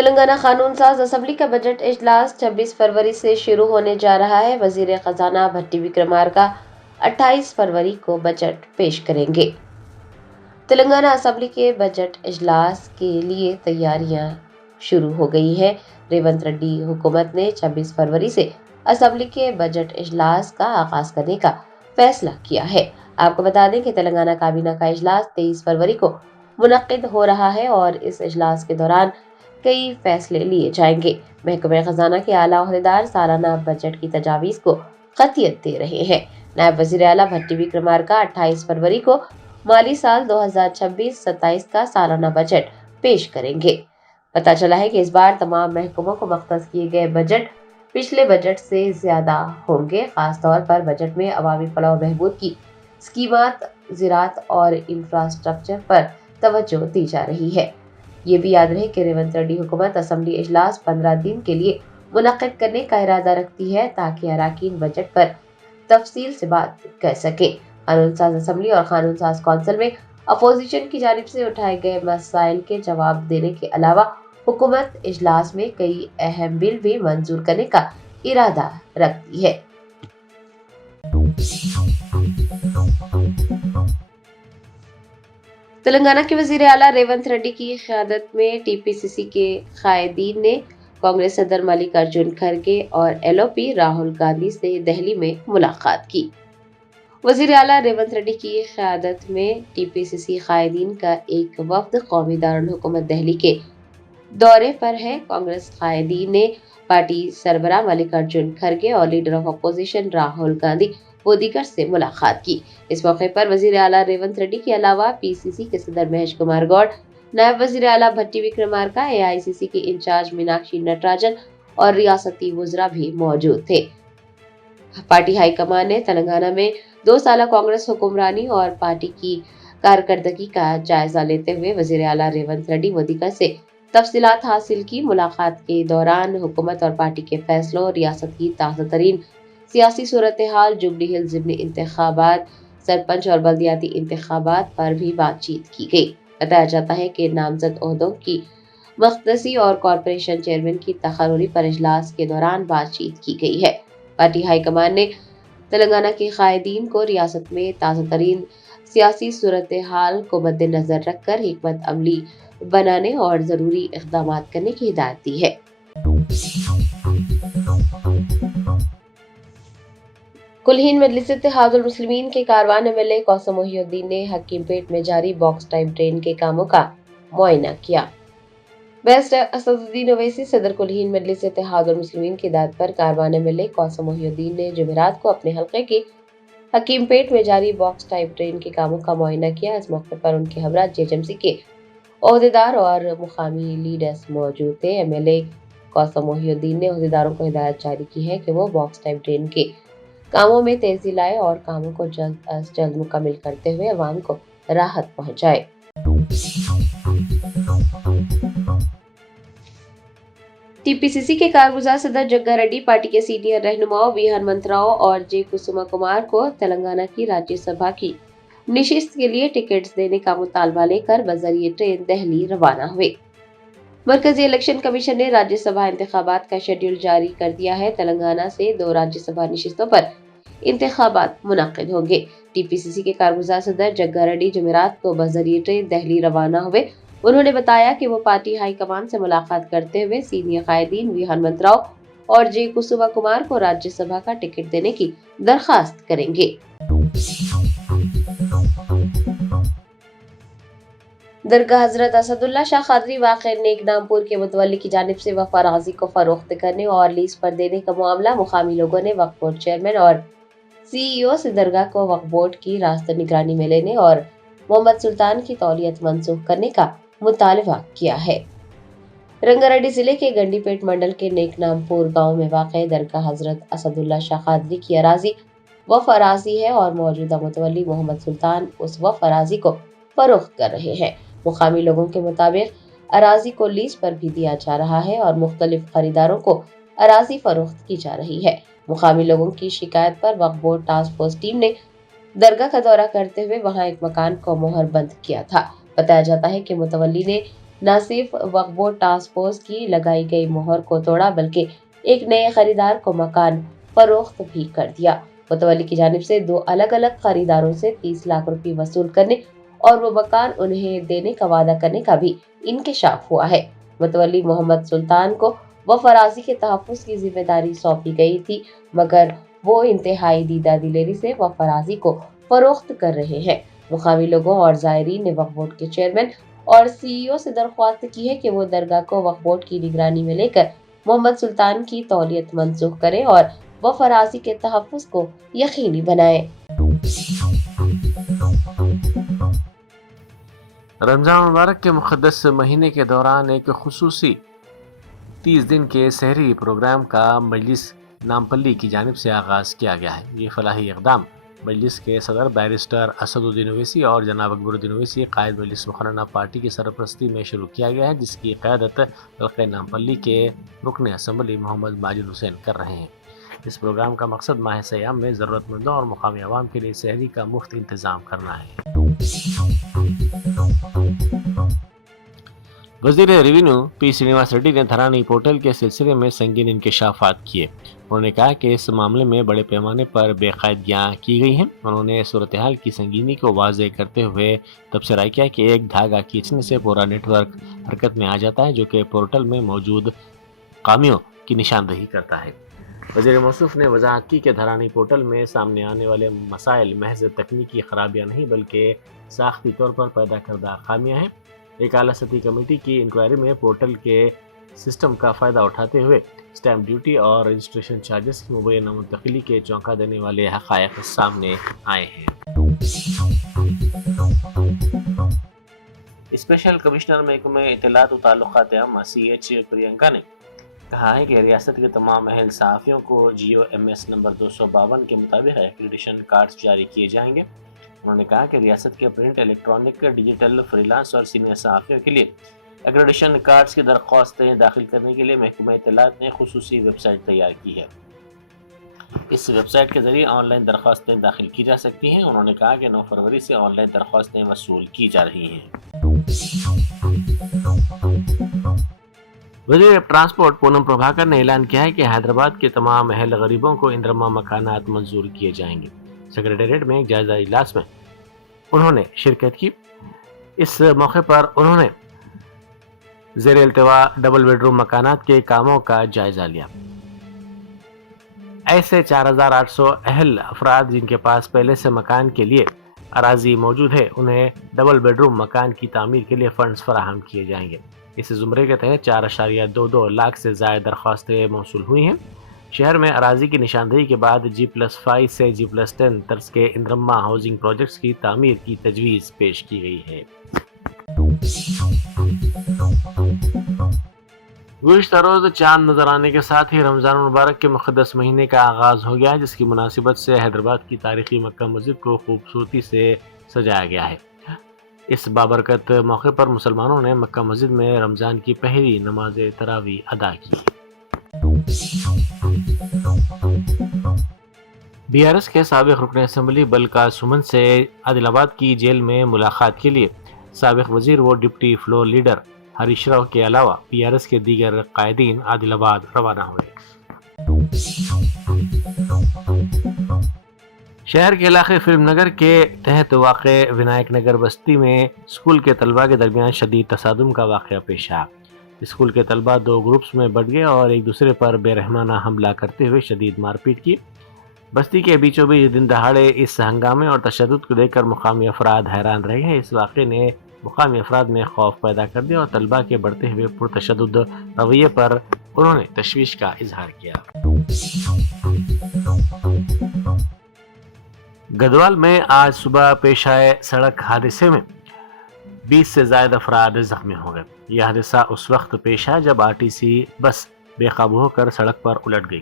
تلنگانہ قانون ساز اسمبلی کا بجٹ اجلاس 26 فروری سے شروع ہونے جا رہا ہے۔ وزیر خزانہ بھٹی وکرمارکا 28 فروری کو بجٹ پیش کریں گے۔ تلنگانہ اسمبلی کے بجٹ اجلاس کے لیے تیاریاں شروع ہو گئی ہیں۔ ریونت ریڈی حکومت نے 26 فروری سے اسمبلی کے بجٹ اجلاس کا آغاز کرنے کا فیصلہ کیا ہے۔ آپ کو بتا دیں کہ تلنگانہ کابینہ کا اجلاس 23 فروری کو منعقد ہو رہا ہے اور اس اجلاس کے دوران کئی فیصلے لیے جائیں گے۔ محکمہ خزانہ کے اعلیٰ عہدیدار سالانہ بجٹ کی تجاویز کو قطعیت دے رہے ہیں۔ نائب وزیر اعلیٰ بھٹی وکرمارکا 28 فروری کو مالی سال 2026-27 کا سالانہ بجٹ پیش کریں گے۔ پتہ چلا ہے کہ اس بار تمام محکموں کو مختص کیے گئے بجٹ پچھلے بجٹ سے زیادہ ہوں گے۔ خاص طور پر بجٹ میں عوامی فلاح و بہبود کی اسکیمات، زراعت اور انفراسٹرکچر پر توجہ دی جا رہی ہے۔ یہ بھی یاد رہے کہ ریونت ریڈی حکومت اسمبلی اجلاس 15 دن کے لیے منعقد کرنے کا ارادہ رکھتی ہے تاکہ اراکین بجٹ پر تفصیل سے بات کر سکیں۔ قانون ساز اسمبلی اور قانون ساز کونسل میں اپوزیشن کی جانب سے اٹھائے گئے مسائل کے جواب دینے کے علاوہ حکومت اجلاس میں کئی اہم بل بھی منظور کرنے کا ارادہ رکھتی ہے۔ تلنگانہ کے وزیر اعلیٰ ریونت ریڈی کی قیادت میں ٹی پی سی سی کے قائدین نے کانگریس صدر ملک ارجن کھرگے اور ایل او پی راہل گاندھی سے دہلی میں ملاقات کی۔ وزیر اعلیٰ ریونت ریڈی کی قیادت میں ٹی پی سی سی قائدین کا ایک وفد قومی دارالحکومت دہلی کے دورے پر ہے۔ کانگریس قائدین نے پارٹی سربراہ ملک ارجن کھرگے اور leader of opposition Rahul Gandhi و دیگر سے ملاقات کی۔ اس موقع پر وزیر اعلیٰ ریونت ریڈی کے علاوہ پی سی سی کے صدر مہیش کمار گوڑ، نائب وزیر اعلیٰ بھٹی وکرمارکا، اے آئی سی سی کے انچارج میناکشی نٹراجن اور ریاستی وزراء بھی موجود تھے۔ پارٹی ہائی کمان نے تلنگانہ میں 2 سالہ کانگریس حکمرانی اور پارٹی کی کارکردگی کا جائزہ لیتے ہوئے وزیر اعلیٰ ریونت ریڈی و دیگر سے تفصیلات حاصل کی۔ ملاقات کے دوران حکومت اور پارٹی کے فیصلوں، ریاست کی تازہ ترین سیاسی صورتحال، جوبلی ہلز ضمنی انتخابات، سرپنچ اور بلدیاتی انتخابات پر بھی بات چیت کی گئی۔ بتایا جاتا ہے کہ نامزد عہدوں کی مختصی اور کارپوریشن چیئرمین کی تقرری پر اجلاس کے دوران بات چیت کی گئی ہے۔ پارٹی ہائی کمان نے تلنگانہ کے قائدین کو ریاست میں تازہ ترین سیاسی صورتحال کو مد نظر رکھ کر حکمت عملی بنانے اور ضروری اقدامات کرنے کی ہدایت دی ہے۔ کل ہند مجلس اتحاد المسلمین کے کاروان ایم ایل اے کوثر محی الدین نے حکیم پیٹ میں جاری باکس ٹائپ ڈرین کے کاموں کا معائنہ کیا۔ بیرسٹر اسد الدین اویسی صدر کل ہند مجلس اتحاد المسلمین کی ہدایت پر کاروان ایم ایل اے کوثر محی الدین نے جمعرات کو اپنے حلقے کی حکیم پیٹ میں جاری باکس ٹائپ ڈرین کے کاموں کا معائنہ کیا۔ اس موقع پر ان کے ہمراہ جی ایچ ایم سی کے عہدیدار اور مقامی لیڈرز موجود تھے۔ ایم ایل اے کوثر محی الدین نے عہدیداروں کو ہدایت جاری کی ہے کہ وہ باکس ٹائپ ڈرین کے کاموں میں تیزی لائے اور کاموں کو جلد از جلد مکمل کرتے ہوئے عوام کو راحت پہنچائے۔ ٹی پی سی سی کے کارگزار صدر جگا ریڈی پارٹی کے سینئر رہنماؤں وی ہنمنت راؤ اور جے کسوما کمار کو تلنگانہ کی راجیہ سبھا کی نشست کے لیے ٹکٹس دینے کا مطالبہ لے کر بذریعہ ٹرین دہلی روانہ ہوئے۔ مرکزی الیکشن کمیشن نے راجیہ سبھا انتخابات کا شیڈول جاری کر دیا ہے۔ تلنگانہ سے 2 راجیہ سبھا نشستوں پر انتخابات منعقد ہوں گے۔ ٹی پی سی سی کے کارگزار صدر جگا ریڈی جمعرات کو بذریعہ ٹرین دہلی روانہ ہوئے۔ انہوں نے بتایا کہ وہ پارٹی ہائی کمان سے ملاقات کرتے ہوئے سینئر قائدین وی ہنمنت راؤ اور جے کسوما کمار کو راجیہ سبھا کا ٹکٹ دینے کی درخواست کریں گے۔ درگاہ حضرت اسد اللہ شاہ قادری واقع نیک نام پور کے متولی کی جانب سے وقف اراضی کو فروخت کرنے اور لیز پر دینے کا معاملہ مقامی لوگوں نے وقف بورڈ چیئرمین اور سی ای او سے درگاہ کو وقف بورڈ کی راست نگرانی میں لینے اور محمد سلطان کی تولیت منسوخ کرنے کا مطالبہ کیا ہے۔ رنگا ریڈی ضلع کے گنڈی پیٹ منڈل کے نیک نام پور گاؤں میں واقع درگاہ حضرت اسد اللہ شاہ قادری کی اراضی وقف اراضی ہے اور موجودہ متولی محمد سلطان اس وقف اراضی کو فروخت کر رہے ہیں۔ مقامی لوگوں کے مطابق اراضی کو لیز پر بھی دیا جا رہا ہے اور مختلف خریداروں کو اراضی فروخت کی جا رہی ہے۔ مقامی لوگوں کی شکایت پر وقف بورڈ ٹاسک فورس ٹیم نے درگاہ کا دورہ کرتے ہوئے وہاں ایک مکان کو مہر بند کیا تھا۔ بتایا جاتا ہے کہ متولی نے نہ صرف وقف بورڈ ٹاسک فورس کی لگائی گئی مہر کو توڑا بلکہ ایک نئے خریدار کو مکان فروخت بھی کر دیا۔ متولی کی جانب سے 2 الگ الگ خریداروں سے 30 لاکھ روپے وصول کرنے اور وہ مکان انہیں دینے کا وعدہ کرنے کا بھی انکشاف ہوا ہے۔ متولی محمد سلطان کو وقف اراضی کے تحفظ کی ذمہ داری سونپی گئی تھی، مگر وہ انتہائی دیدہ دلیری سے وقف اراضی کو فروخت کر رہے ہیں۔ مقامی لوگوں اور زائرین نے وقف بورڈ کے چیئرمین اور سی ای او سے درخواست کی ہے کہ وہ درگاہ کو وقف بورڈ کی نگرانی میں لے کر محمد سلطان کی تولیت منسوخ کریں اور وقف اراضی کے تحفظ کو یقینی بنائیں۔ رمضان مبارک کے مقدس مہینے کے دوران ایک خصوصی 30 دن کے سحری پروگرام کا مجلس نامپلی کی جانب سے آغاز کیا گیا ہے۔ یہ فلاحی اقدام مجلس کے صدر بیرسٹر اسد الدین اویسی اور جناب اکبر الدین اویسی قائد مجلس مقررہ پارٹی کی سرپرستی میں شروع کیا گیا ہے، جس کی قیادت حلقہ نامپلی کے رکن اسمبلی محمد ماجد حسین کر رہے ہیں۔ اس پروگرام کا مقصد ماہ سیام میں ضرورت مندوں اور مقامی عوام کے لیے سحری کا مفت انتظام کرنا ہے۔ وزیر ریونیو پی سرینواس ریڈی نے دھرانی پورٹل کے سلسلے میں سنگین انکشافات کیے۔ انہوں نے کہا کہ اس معاملے میں بڑے پیمانے پر بے قاعدگیاں کی گئی ہیں۔ انہوں نے صورتحال کی سنگینی کو واضح کرتے ہوئے تبصرہ کیا کہ ایک دھاگا کھینچنے سے پورا نیٹ ورک حرکت میں آ جاتا ہے، جو کہ پورٹل میں موجود خامیوں کی نشاندہی کرتا ہے۔ وزیر موصوف نے وضاحت کی کہ دھرانی پورٹل میں سامنے آنے والے مسائل محض تکنیکی خرابیاں نہیں بلکہ ساختی طور پر پیدا کردہ خامیاں ہیں۔ ایک اعلیٰ سطحی کمیٹی کی انکوائری میں پورٹل کے سسٹم کا فائدہ اٹھاتے ہوئے اسٹیمپ ڈیوٹی اور رجسٹریشن چارجز کی مبینہ منتقلی کے چونکا دینے والے حقائق سامنے آئے ہیں۔ اسپیشل کمشنر محکمہ اطلاعات و تعلقات عامہ CH پرینکا نے کہا ہے کہ ریاست کے تمام اہل صحافیوں کو GOMS نمبر 252 کے مطابق ایکریڈیشن کارڈز جاری کیے جائیں گے۔ انہوں نے کہا کہ ریاست کے print, electronic, digital, free lance اور سینئر صحافیوں کے لیے ایکریڈیشن کارڈز کی درخواستیں داخل کرنے کے لیے محکمہ اطلاعات نے خصوصی ویب سائٹ تیار کی ہے۔ اس ویب سائٹ کے ذریعے آن لائن درخواستیں داخل کی جا سکتی ہیں۔ انہوں نے کہا کہ 9 فروری سے آن لائن درخواستیں وصول کی جا رہی ہیں۔ وزیر ٹرانسپورٹ پونم پربھاکر نے اعلان کیا ہے کہ حیدرآباد کے تمام اہل غریبوں کو اندرما مکانات منظور کیے جائیں گے۔ سیکریٹریٹ میں ایک جائزہ اجلاس میں انہوں نے شرکت کی۔ اس موقع پر انہوں نے زیر التواء ڈبل بیڈ روم مکانات کے کاموں کا جائزہ لیا۔ ایسے 4800 اہل افراد جن کے پاس پہلے سے مکان کے لیے اراضی موجود ہے، انہیں ڈبل بیڈ روم مکان کی تعمیر کے لیے فنڈز فراہم کیے جائیں گے۔ اس زمرے کے تحت 4.22 لاکھ سے زائد درخواستیں موصول ہوئی ہیں۔ شہر میں اراضی کی نشاندہی کے بعد G+5 سے G+10 طرز کے اندرما ہاؤسنگ پروجیکٹس کی تعمیر کی تجویز پیش کی گئی ہے۔ گزشتہ روز چاند نظر آنے کے ساتھ ہی رمضان المبارک کے مقدس مہینے کا آغاز ہو گیا ہے، جس کی مناسبت سے حیدرآباد کی تاریخی مکہ مسجد کو خوبصورتی سے سجایا گیا ہے۔ اس بابرکت موقع پر مسلمانوں نے مکہ مسجد میں رمضان کی پہلی نماز تراویح ادا کی۔ BRS کے سابق رکن اسمبلی بلکا سمن سے عادل آباد کی جیل میں ملاقات کے لیے سابق وزیر و deputy floor leader Harish Rao کے علاوہ BRS کے دیگر قائدین عادل آباد روانہ ہوئے۔ شہر کے علاقے فلم نگر کے تحت واقع ونائک نگر بستی میں اسکول کے طلباء کے درمیان شدید تصادم کا واقعہ پیش آیا۔ اسکول کے طلباء 2 گروپس میں بٹ گئے اور ایک دوسرے پر بے رحمانہ حملہ کرتے ہوئے شدید مار پیٹ کی۔ بستی کے بیچوں بیچ دن دہاڑے اس ہنگامے اور تشدد کو دیکھ کر مقامی افراد حیران رہے ہیں۔ اس واقعے نے مقامی افراد میں خوف پیدا کر دیا اور طلباء کے بڑھتے ہوئے پرتشدد رویے پر انہوں نے تشویش کا اظہار کیا۔ گدوال میں آج صبح پیش آئے سڑک حادثے میں 20 سے زائد افراد زخمی ہو گئے۔ یہ حادثہ اس وقت پیش آیا جب RTC بس بے قابو ہو کر سڑک پر الٹ گئی۔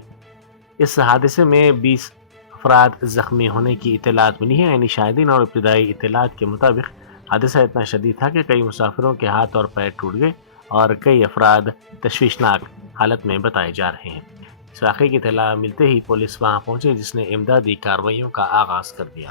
اس حادثے میں 20 افراد زخمی ہونے کی اطلاعات ملی ہیں۔ یعنی شاہدین اور ابتدائی اطلاعات کے مطابق حادثہ اتنا شدید تھا کہ کئی مسافروں کے ہاتھ اور پیر ٹوٹ گئے اور کئی افراد تشویشناک حالت میں بتائے جا رہے ہیں۔ اس واقعے کی اطلاع ملتے ہی پولیس وہاں پہنچی، جس نے امدادی کارروائیوں کا آغاز کر دیا۔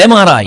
MRI,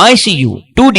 ICU, 2D